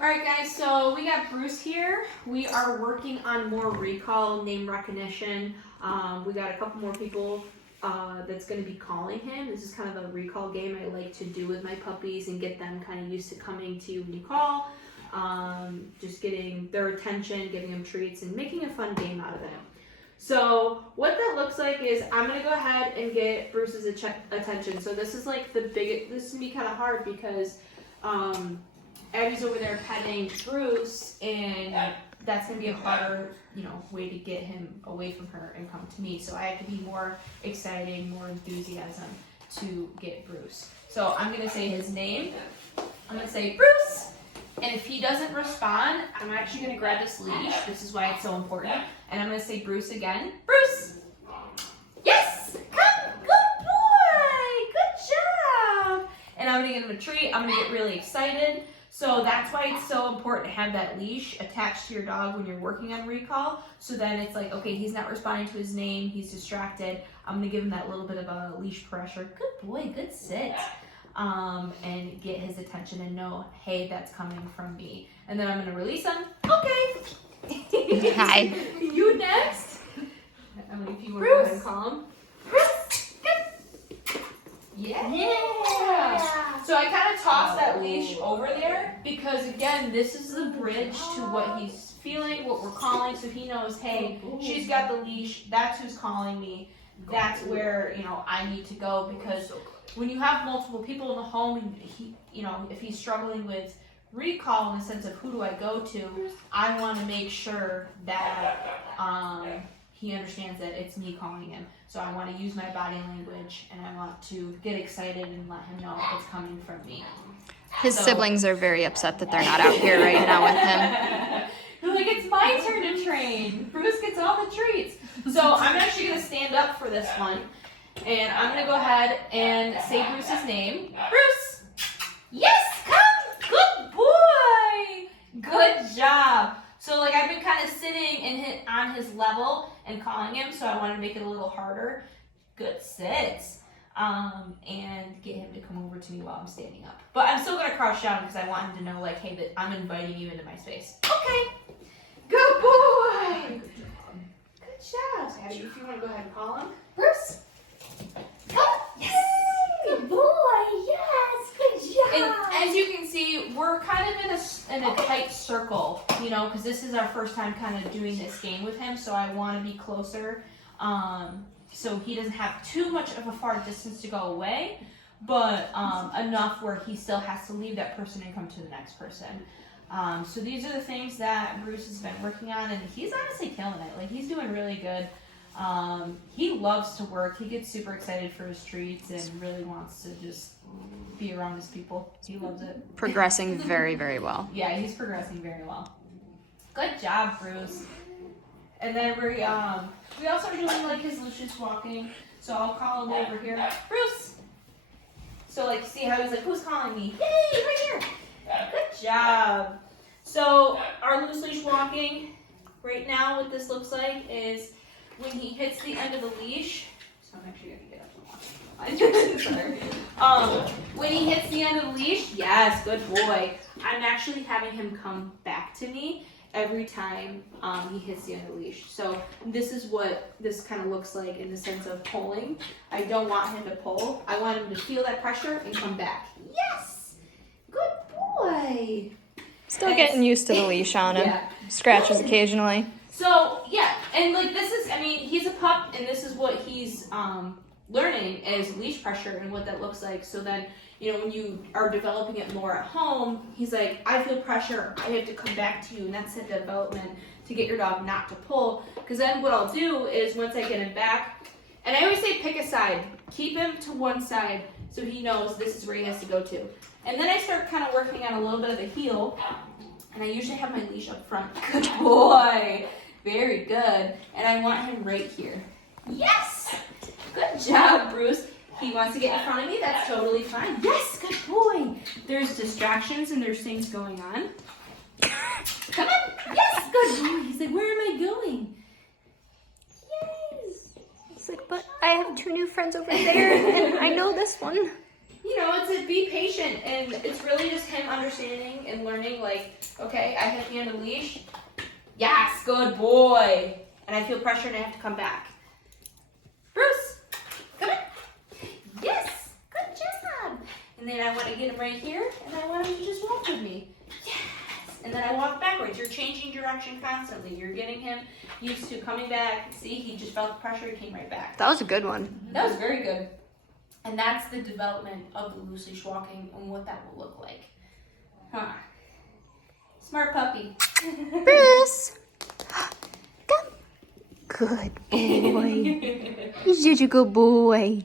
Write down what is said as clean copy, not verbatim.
Alright guys, so we got Bruce here. We are working on more recall, name recognition. We got a couple more people that's going to be calling him. This is kind of a recall game I like to do with my puppies and get them kind of used to coming to you when you call. Just getting their attention, giving them treats, and making a fun game out of it. So what that looks like is I'm going to go ahead and get Bruce's attention. So this is like the biggest, this is going to be kind of hard because Abby's over there petting Bruce, and that's going to be a harder, way to get him away from her and come to me. So I have to be more exciting, more enthusiasm to get Bruce. So I'm going to say his name. I'm going to say Bruce. And if he doesn't respond, I'm actually going to grab this leash. This is why it's so important. And I'm going to say Bruce again. Bruce! Yes! Come! Good boy! Good job! And I'm going to give him a treat. I'm going to get really excited. So that's why it's so important to have that leash attached to your dog when you're working on recall. So then it's like, okay, he's not responding to his name. He's distracted. I'm going to give him that little bit of a leash pressure. Good boy, good sit. And get his attention and know, hey, that's coming from me. And then I'm going to release him. Okay. Hi. You next. I'm going to, if you want to go ahead and call him. Bruce, good. Yeah. So I kind of toss that leash over there because, again, this is the bridge to what he's feeling, what we're calling, so he knows, hey, she's got the leash, that's who's calling me, that's where, I need to go, because when you have multiple people in the home, and he, if he's struggling with recall in the sense of who do I go to, I want to make sure that he understands that it's me calling him. So I want to use my body language, and I want to get excited and let him know it's coming from me. His siblings are very upset that they're not out here right now with him. They're like, it's my turn to train. Bruce gets all the treats. So I'm actually going to stand up for this one. And I'm going to go ahead and say Bruce's name. Bruce! Yes! Come! Good boy! Good job. So I've been kind of sitting on his level and calling him, so I wanted to make it a little harder. Good sits. And get him to come over to me while I'm standing up. But I'm still going to crouch down because I want him to know, hey, that I'm inviting you into my space. Okay. Good boy! Good job. Abby, if you want to go ahead and call him. Bruce! Come! Yes! Good boy! Yes! Good job! And as you can see, we're kind of in a tight circle, because this is our first time kind of doing this game with him, so I want to be closer, so he doesn't have too much of a far distance to go away, but enough where he still has to leave that person and come to the next person. So these are the things that Bruce has been working on, and he's honestly killing it. He's doing really good. He loves to work. He gets super excited for his treats and really wants to just be around his people. He loves it. Progressing very, very well. Yeah, he's progressing very well. Good job, Bruce. And then we also are doing his Lucius walking. So I'll call him over here. Bruce! So see how he's who's calling me? Yay, right here. Good job. So our loose leash walking right now, what this looks like is when he hits the end of the leash. So I'm actually gonna get up and walk. Sorry. When he hits the end of the leash, yes, good boy. I'm actually having him come back to me every time he hits the end of the leash. So this is what this kind of looks like in the sense of pulling. I don't want him to pull. I want him to feel that pressure and come back. Yes! Good boy! Still getting used to the leash on him. Yeah. Scratches occasionally. So, yeah, and this is, he's a pup, and this is what he's learning is leash pressure and what that looks like. So then, when you are developing it more at home, he's like, I feel pressure, I have to come back to you, and that's the development to get your dog not to pull. Because then what I'll do is once I get him back, and I always say pick a side, keep him to one side so he knows this is where he has to go to. And then I start kind of working on a little bit of the heel, and I usually have my leash up front. Good boy! Very good. And I want him right here. Yes! Good job, Bruce. He wants to get in front of me. That's totally fine. Yes, good boy. There's distractions and there's things going on. Come on. Yes, good boy. He's like, where am I going? Yes. He's like, but I have two new friends over there, and I know this one. you know, it's a be patient, and it's really just him understanding and learning, like, okay, I have you on a leash. Yes, good boy. And I feel pressure and I have to come back. Bruce, come on. Yes, good job. And then I want to get him right here, and I want him to just walk with me. Yes. And then I walk backwards. You're changing direction constantly. You're getting him used to coming back. See, he just felt the pressure, he came right back. That was a good one. That was very good. And that's the development of the loose leash walking and what that will look like. Huh. Smart puppy. Bruce. Come. Good boy. You're such a good boy.